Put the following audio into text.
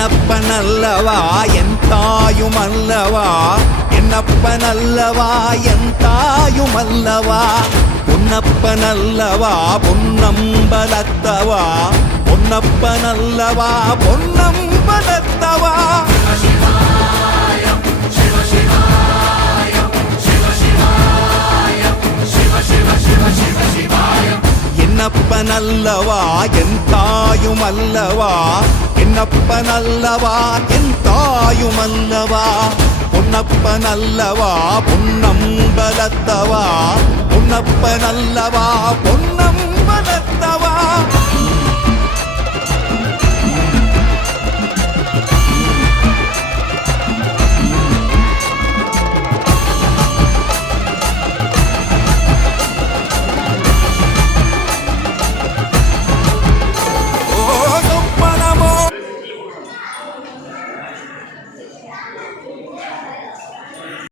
என்னப்பனல்லவா என் தாயுமல்லவா, என்னப்பனல்லவா என் தாயுமல்லவா, பொன்னப்பனல்லவா பொன்னம்பலத்தவா, பொன்னப்பனல்லவா பொன்னம்பலத்தவா. என்னப்பனல்லவா என் தாயுமல்லவா, என்னப்பனல்லவா என் தாயுமல்லவா, பொன்னப்பனல்லவா பொன்னம்பலத்தவா, பொன்னப்பனல்லவா பொன்னம்